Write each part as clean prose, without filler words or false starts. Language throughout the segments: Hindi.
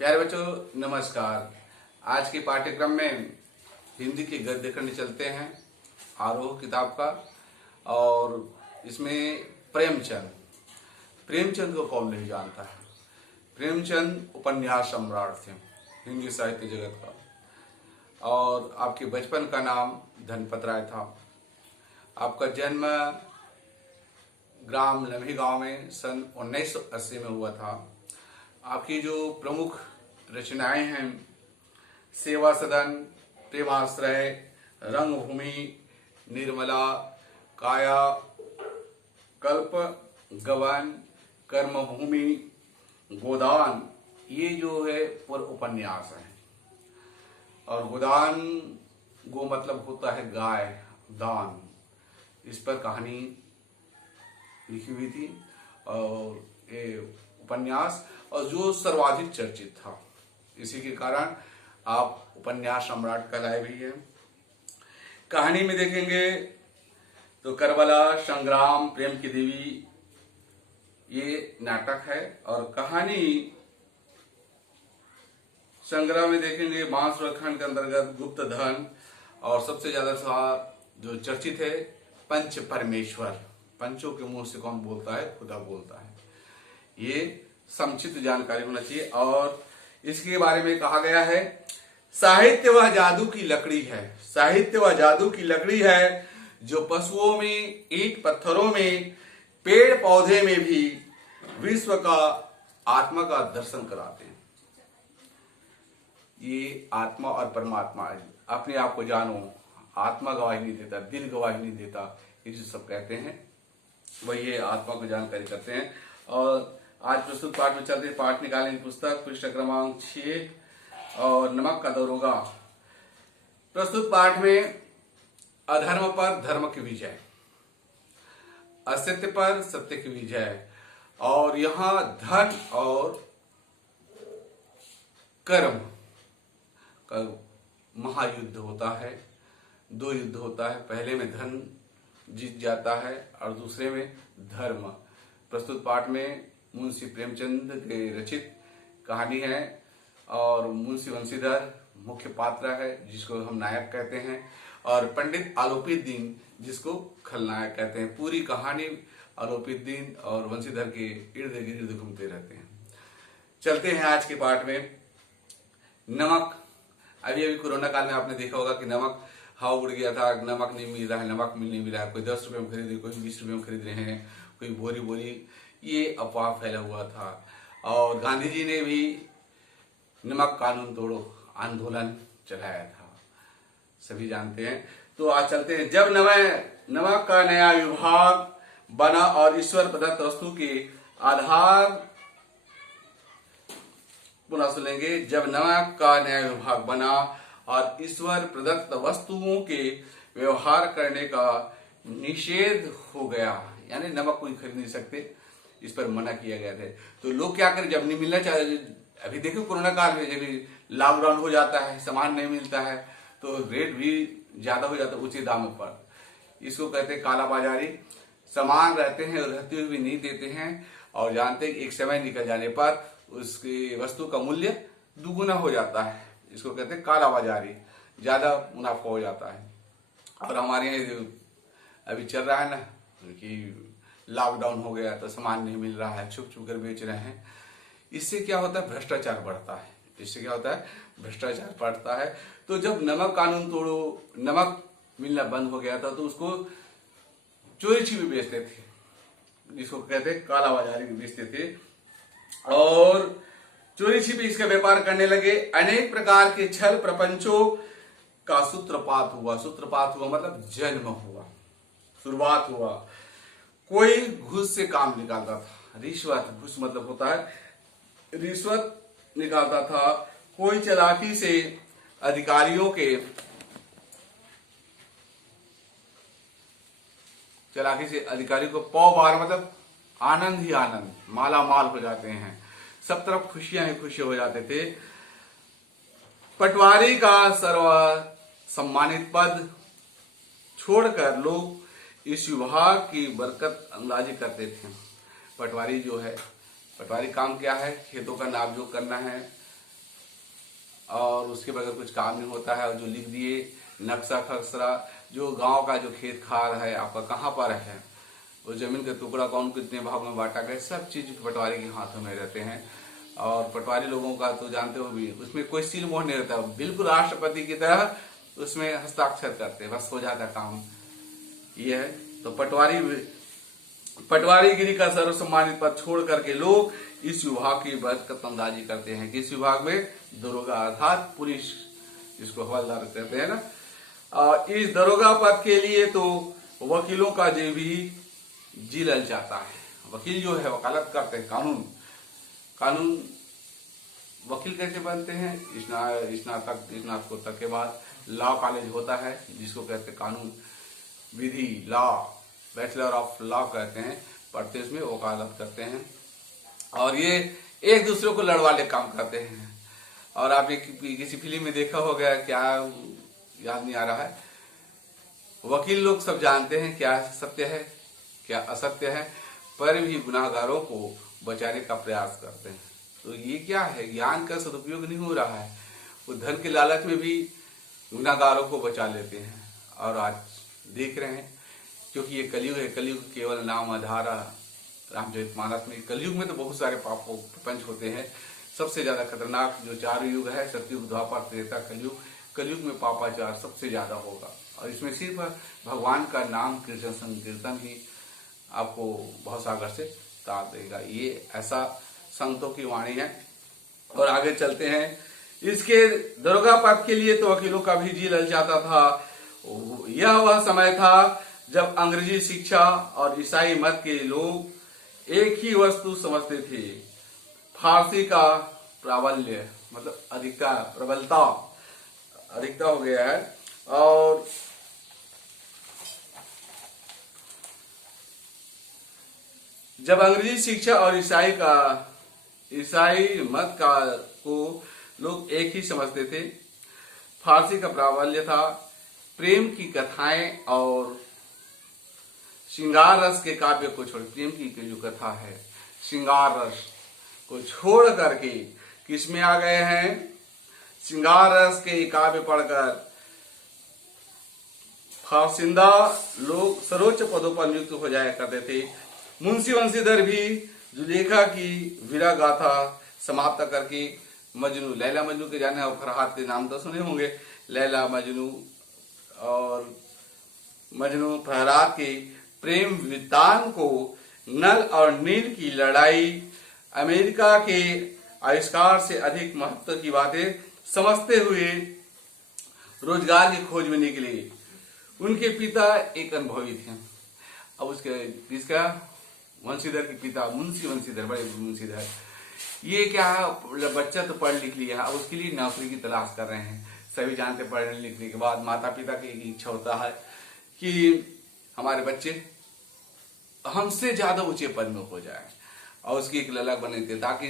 प्यारे बच्चों नमस्कार। आज के पाठ्यक्रम में हिंदी के गद्य खंड चलते हैं आरोह किताब का। और इसमें प्रेमचंद को कौन नहीं जानता है। प्रेमचंद उपन्यास सम्राट थे हिंदी साहित्य जगत का। और आपके बचपन का नाम धनपत राय था। आपका जन्म ग्राम लम्ही गांव में सन 1980 में हुआ था। आपकी जो प्रमुख रचनाएं हैं सेवा सदन, प्रेमाश्रय, रंगभूमि, निर्मला, काया कल्प, गवन, कर्मभूमि, गोदान, ये जो है पूर्व उपन्यास है। और गोदान गो मतलब होता है गाय, दान। इस पर कहानी लिखी हुई थी और ये उपन्यास और जो सर्वाधिक चर्चित था, इसी के कारण आप उपन्यास सम्राट कहलाए भी हैं। कहानी में देखेंगे तो करबला, संग्राम, प्रेम की देवी, ये नाटक है। और कहानी संग्रह में देखेंगे बांसुर खंड के अंतर्गत गुप्त धन। और सबसे ज्यादा जो चर्चित है पंच परमेश्वर, पंचों के मुंह से कौन बोलता है? खुदा बोलता है। ये संक्षिप्त जानकारी होना चाहिए। और इसके बारे में कहा गया है साहित्य वह जादू की लकड़ी है, साहित्य वह जादू की लकड़ी है जो पशुओं में, ईंट पत्थरों में, पेड़ पौधे में भी विश्व का आत्मा का दर्शन कराते हैं। ये आत्मा और परमात्मा है। अपने आप को जानो, आत्मा गवाही नहीं देता, दिल गवाही नहीं देता, ये जो सब कहते हैं वही ये आत्मा को जानकारी करते हैं। और आज प्रस्तुत पाठ में चलते पाठ निकालेंगे पुस्तक पृष्ठ क्रमांक 6 और नमक का दरोगा। प्रस्तुत पाठ में अधर्म पर धर्म की विजय, असत्य पर सत्य की विजय, और यहां धन और कर्म का महायुद्ध होता है। दो युद्ध होता है, पहले में धन जीत जाता है और दूसरे में धर्म। प्रस्तुत पाठ में मुंशी प्रेमचंद के रचित कहानी है और मुंशी वंशीधर मुख्य पात्र है जिसको हम नायक कहते हैं, और पंडित आलोपीदीन जिसको खलनायक कहते हैं। पूरी कहानी आलोपीदीन और वंशीधर के इर्द गिर्द घूमते रहते हैं। चलते हैं आज के पाठ में। नमक, अभी कोरोना काल में आपने देखा होगा कि नमक हवा उड़ गया था, नमक नहीं मिल रहा है, नमक नहीं मिल रहा है। कोई 10 रुपए में खरीद रहे, कोई 20 रुपए में खरीद रहे हैं, कोई बोरी बोरी, ये अफवाह फैला हुआ था। और गांधी जी ने भी नमक कानून तोड़ो आंदोलन चलाया था, सभी जानते हैं। तो आज चलते हैं। जब नमक का नया विभाग बना और ईश्वर प्रदत्त वस्तु के आधार, पुनः सुनेंगे। जब नमक का नया विभाग बना और ईश्वर प्रदत्त वस्तुओं के व्यवहार करने का निषेध हो गया, यानी नमक कोई खरीद नहीं सकते, इस पर मना किया गया था। तो लोग क्या करें, जब नहीं मिलना चाहिए, अभी देखो कोरोना काल में जब लॉकडाउन हो जाता है, सामान नहीं मिलता है तो रेट भी ज्यादा हो जाता है उचित दामों पर। इसको कहते हैं काला बाजारी। सामान रहते हैं और रहते हुए भी नहीं देते हैं और जानते हैं एक समय निकल जाने पर उसकी वस्तु का मूल्य दुगुना हो जाता है। इसको कहते हैं काला बाजारी, ज्यादा मुनाफा हो जाता है। और हमारे यहाँ जो अभी चल रहा है ना कि लॉकडाउन हो गया तो सामान नहीं मिल रहा है, छुप छुप कर बेच रहे हैं। इससे क्या होता है? भ्रष्टाचार बढ़ता है। इससे क्या होता है? भ्रष्टाचार बढ़ता है। तो जब नमक कानून तोड़ो, नमक मिलना बंद हो गया था तो उसको चोरी छिपे बेचते थे, जिसको कहते हैं काला बाजारी बेचते थे। और चोरी छिपे इसका व्यापार करने लगे। अनेक प्रकार के छल प्रपंचों का सूत्रपात हुआ। सूत्रपात हुआ मतलब जन्म हुआ, शुरुआत हुआ। कोई घूस से काम निकालता था, रिश्वत, घूस मतलब होता है रिश्वत निकालता था। कोई चालाकी से अधिकारियों को पौ बार मतलब आनंद ही आनंद, माला माल हो जाते हैं, सब तरफ खुशियां ही खुशियां हो जाते थे। पटवारी का सर्व सम्मानित पद छोड़कर लोग इस विभाग की बरकत अंदाजी करते थे। पटवारी जो है, पटवारी काम क्या है? खेतों का नापजोक करना है, और उसके बगैर कुछ काम नहीं होता है। और जो लिख दिए नक्शा खसरा, जो गांव का जो खेत खार है आपका कहाँ पर है, वो जमीन का टुकड़ा कौन कितने भाग में बांटा गया, सब चीज पटवारी के हाथों में रहते हैं। और पटवारी लोगों का तो जानते हो भी, उसमें कोई सील मोहर नहीं रहता, बिल्कुल राष्ट्रपति की तरह उसमें हस्ताक्षर करते, बस हो जाता काम। ये है तो पटवारीगिरी का सर्वसम्मानित पद छोड़ करके लोग इस विभाग की बरकतंदाजी करते हैं। किस विभाग में? दरोगा अर्थात पुलिस, जिसको हवलदार कहते हैं ना। इस दरोगा पद के लिए तो वकीलों का जी ललचाता है। वकील जो है वकालत करते हैं, कानून वकील कैसे बनते हैं? स्नातकोत्तर के बाद लॉ कॉलेज होता है, जिसको कहते हैं कानून विधि, लॉ, बैचलर ऑफ लॉ कहते हैं, पढ़ते उसमें वकालत करते हैं। और ये एक दूसरे को लड़वाले काम करते हैं। और आप किसी फिल्म में देखा होगा, क्या याद नहीं आ रहा है, वकील लोग सब जानते हैं क्या सत्य है क्या असत्य है, पर भी गुनाहगारों को बचाने का प्रयास करते हैं। तो ये क्या है? ज्ञान का सदुपयोग नहीं हो रहा है। वो धन के लालच में भी गुनाहगारों को बचा लेते हैं। और आज देख रहे हैं, क्योंकि ये कलयुग है, कलयुग केवल नाम आधारा। रामचरितमानस में कलयुग में तो बहुत सारे पापों प्रपंच होते हैं। सबसे ज्यादा खतरनाक जो 4 युग है, सतयुग, द्वापर, त्रेता, कलयुग। कलयुग में पापाचार सबसे ज्यादा होगा। और इसमें सिर्फ भगवान का नाम कीर्तन संकीर्तन ही आपको भवसागर से तार देगा। ये ऐसा संतों की वाणी है। और आगे चलते हैं। इसके दरोगा पद के लिए तो वकीलों का भी जी ललचाता था। यह वह समय था जब अंग्रेजी शिक्षा और ईसाई मत के लोग एक ही वस्तु समझते थे, फारसी का प्राबल्य, मतलब प्रबलता हो गया है। और जब अंग्रेजी शिक्षा और ईसाई मत का को लोग एक ही समझते थे, फारसी का प्राबल्य था, प्रेम की कथाएं और श्रृंगार रस के काव्य को छोड़, प्रेम की जो कथा है, श्रृंगार रस को छोड़ करके किसमें आ गए हैं? श्रृंगार रस के काव्य पढ़कर फारसिंदा लोग सर्वोच्च पदों पर नियुक्त हो जाया करते थे। मुंशी वंशीधर भी जुलेखा की वीरा गाथा समाप्त करके मजनू, लैला मजनू के जाने और फरहाद के नाम तो सुने होंगे, लैला मजनू और मजनू फरहाद के प्रेम वृत्तांत को नल और नील की लड़ाई, अमेरिका के आविष्कार से अधिक महत्व की बातें समझते हुए रोजगार की खोज में निकले। उनके पिता एक अनुभवी थे। अब इसका वंशीधर के पिता मुंशी वंशीधर, बड़े वंशीधर, ये क्या है, बच्चा तो पढ़ लिख लिया, अब उसके लिए नौकरी की तलाश कर रहे हैं। सभी जानते पढ़ने लिखने के बाद माता पिता की एक इच्छा होता है कि हमारे बच्चे हमसे ज्यादा ऊंचे पद में हो जाए, और उसकी एक ललक बने थे ताकि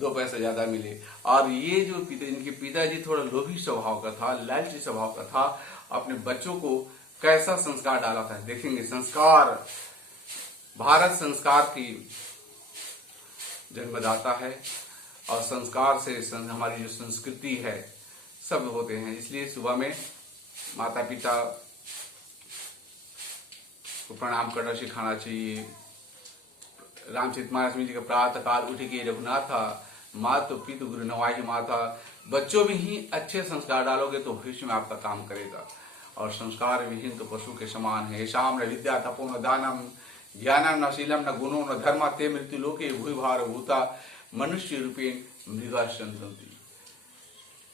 2 पैसे ज्यादा मिले। और ये जो इनके पिताजी थोड़ा लोभी स्वभाव का था, लालची स्वभाव का था। अपने बच्चों को कैसा संस्कार डाला था देखेंगे। संस्कार, भारत संस्कार की जन्मदाता है, और संस्कार से हमारी जो संस्कृति है सब होते हैं। इसलिए सुबह में माता पिता को प्रणाम करना सिखाना चाहिए। रामचरितमानस में जी का प्रातः काल उठ के रघुनाथा मातु पितु गुरु नवाहि माता। बच्चों में ही अच्छे संस्कार डालोगे तो भविष्य में आपका काम करेगा। और संस्कार विहीन तो पशु के समान है। शाम न विद्या तपो न दानम ज्ञानम न शीलम न गुणो न धर्म ते मृत्यु लोके भूय भार भूता मनुष्य रूपेण मृगा संतति।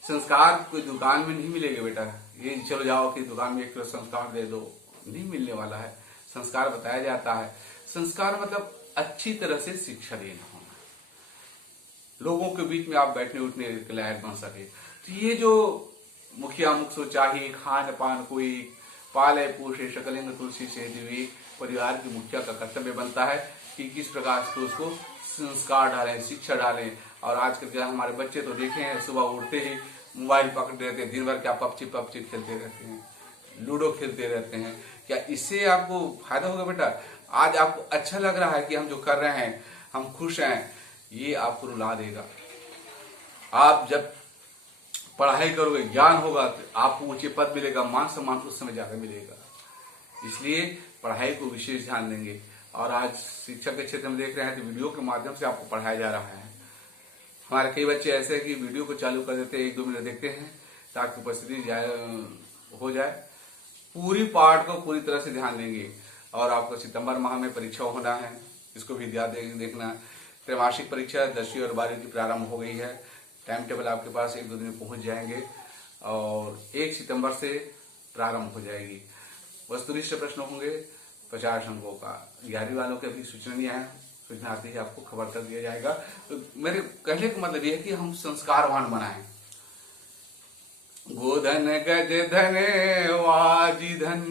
संस्कार कोई दुकान में नहीं मिलेगा बेटा, ये चलो जाओ कि दुकान में 1 किलो संस्कार दे दो, नहीं मिलने वाला है। संस्कार बताया जाता है। संस्कार मतलब अच्छी तरह से शिक्षा देना होना, लोगों के बीच में आप बैठने उठने के लायक बन सके। तो ये जो मुखिया मुख सो चाहिए, खान पान कोई पाले पोषे शकलिंग तुलसी से दिवे, परिवार के मुखिया का कर्तव्य बनता है कि किस प्रकार से उसको संस्कार डालें, शिक्षा डालें। और आजकल के हमारे बच्चे तो देखे हैं, सुबह उठते ही मोबाइल पकड़ रहते हैं, दिन भर क्या पबजी खेलते रहते हैं, लूडो खेलते रहते हैं। क्या इससे आपको फायदा होगा बेटा? आज आपको अच्छा लग रहा है कि हम जो कर रहे हैं हम खुश हैं, ये आपको रुला देगा। आप जब पढ़ाई करोगे, ज्ञान होगा तो आपको ऊंचे पद मिलेगा, मान सम्मान उस समय ज्यादा मिलेगा। इसलिए पढ़ाई को विशेष ध्यान देंगे। और आज शिक्षा के क्षेत्र में देख रहे हैं तो वीडियो के माध्यम से आपको पढ़ाया जा रहा है। हमारे कई बच्चे ऐसे हैं कि वीडियो को चालू कर देते हैं, 1-2 मिनट देखते हैं ताकि उपस्थिति हो जाए। पूरी पाठ को पूरी तरह से ध्यान देंगे। और आपको सितंबर माह में परीक्षा होना है, इसको भी ध्यान देखना। त्रैमासिक परीक्षा 10वीं और 12वीं की प्रारंभ हो गई है। टाइम टेबल आपके पास 1-2 दिन में पहुंच जाएंगे और 1 सितंबर से प्रारंभ हो जाएगी। वस्तुनिष्ठ प्रश्न होंगे 50 अंकों का। 11वीं वालों के भी सूचना आती है, आपको खबर कर दिया जाएगा। तो मेरे कहने का मतलब यह है कि हम संस्कारवान बनाएं। गोधन गज धन वाजी धन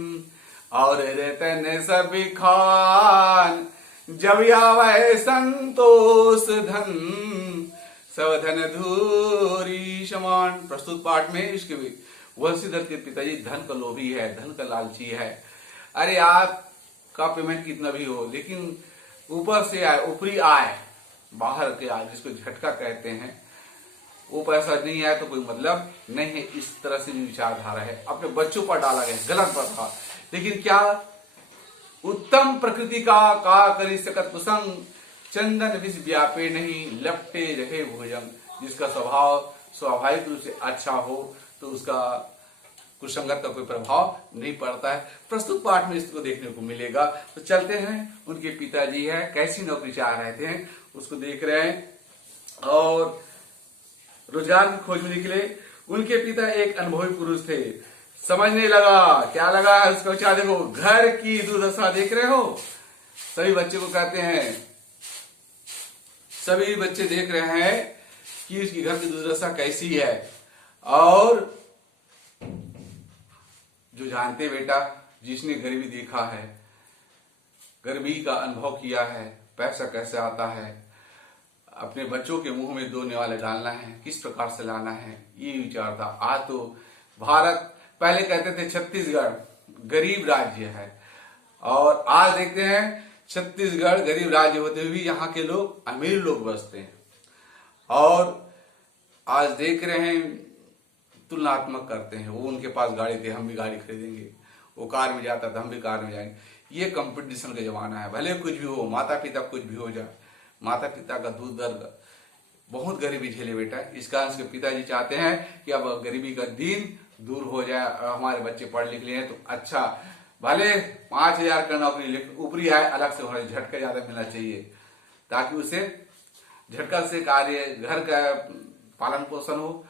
और रतन सभी खान, जब आवे संतोष धन सब धन धूरी समान। प्रस्तुत पाठ में इसके वंशीधर के पिताजी धन का लोभी है, धन का लालची है। अरे आपका पेमेंट कितना भी हो, लेकिन ऊपर से आए, ऊपरी आय, बाहर के आय जिसको झटका कहते हैं, वो पैसा नहीं आया तो कोई मतलब नहीं है। इस तरह से विचारधारा है, अपने बच्चों पर डाला गया गलत प्रभाव। लेकिन क्या उत्तम प्रकृति का करी सकत कुसंग, चंदन विष व्यापे नहीं लपटे रहे भुजंग। जिसका स्वभाव स्वाभाविक रूप से अच्छा हो तो उसका कुसंगत का कोई प्रभाव नहीं पड़ता है। प्रस्तुत पाठ में इसको देखने को मिलेगा। तो चलते हैं, उनके पिताजी है कैसी नौकरी चाह रहे थे उसको देख रहे हैं और रोजगार की खोज में निकले। उनके पिता एक अनुभवी पुरुष थे। समझने लगा, क्या लगा उसका विचार देखो, घर की दुर्दशा देख रहे हो। सभी बच्चे को कहते हैं, सभी बच्चे देख रहे हैं कि उसकी घर की दुर्दशा कैसी है। और जो जानते बेटा, जिसने गरीबी देखा है, गरीबी का अनुभव किया है, पैसा कैसे आता है, अपने बच्चों के मुंह में 2 निवाले डालना है, किस प्रकार से लाना है, ये विचार था। आज तो भारत, पहले कहते थे छत्तीसगढ़ गरीब राज्य है, और आज देखते हैं छत्तीसगढ़ गरीब राज्य होते हुए भी यहाँ के लोग अमीर लोग बसते हैं। और आज देख रहे हैं तुलनात्मक करते हैं, वो उनके पास गाड़ी थे हम भी गाड़ी खरीदेंगे, वो कार में जाता था हम भी कार में जाएंगे। ये कंपटीशन का जमाना है। भले कुछ भी हो, माता पिता कुछ भी हो जाए, माता पिता का दूध दर्द, बहुत गरीबी झेले बेटा। इस कारण से पिताजी चाहते हैं कि अब गरीबी का दिन दूर हो जाए, हमारे बच्चे पढ़ लिख लिए तो अच्छा, भले 5,000 का नौकरी, लेकिन ऊपरी आय अलग से होना, झटका ज्यादा मिलना चाहिए ताकि उसे झटका से कार्य, घर का पालन पोषण हो।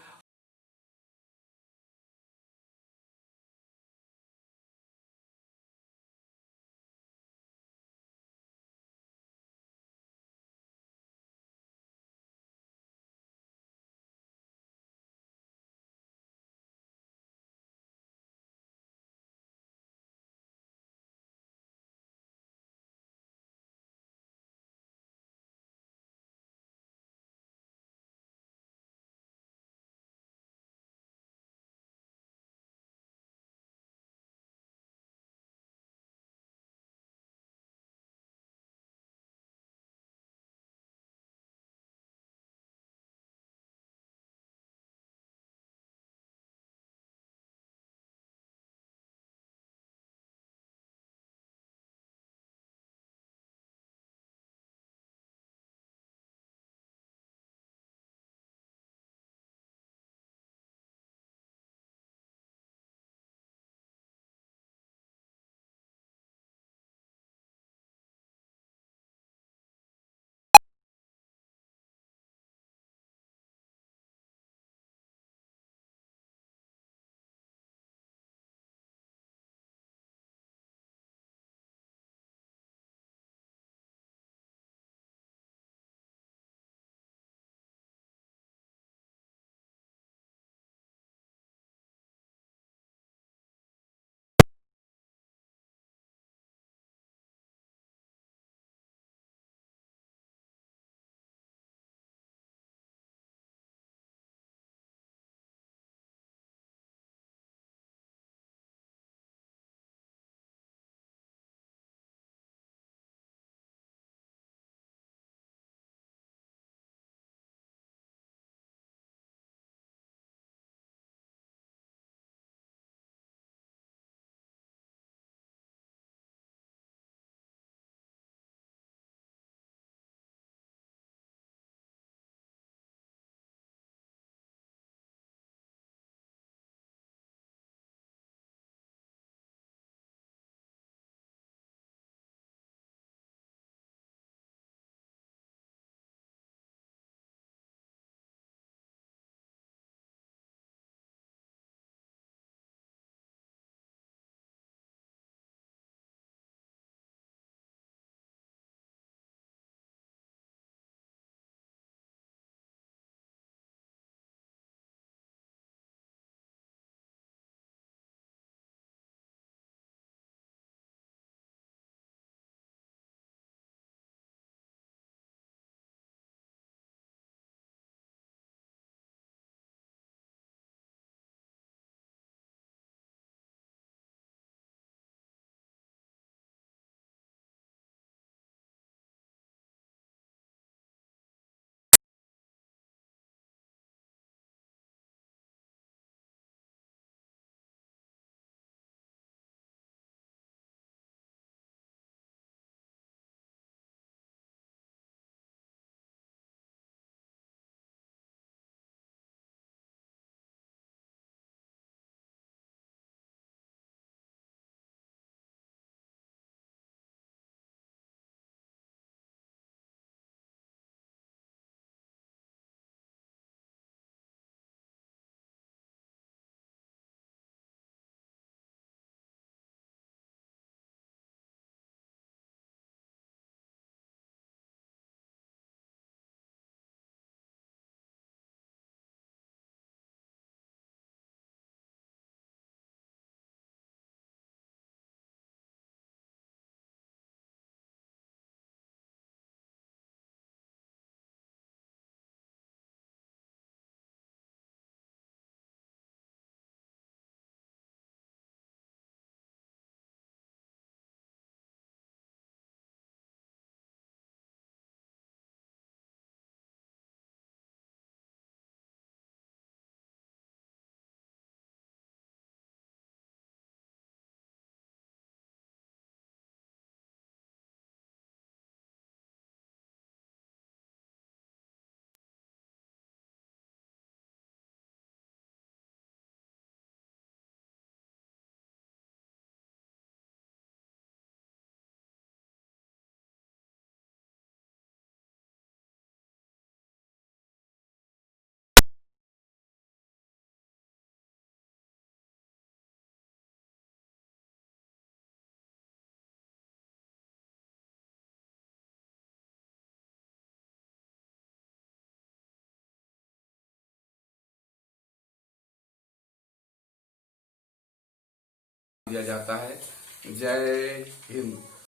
दिया जाता है। जय हिंद।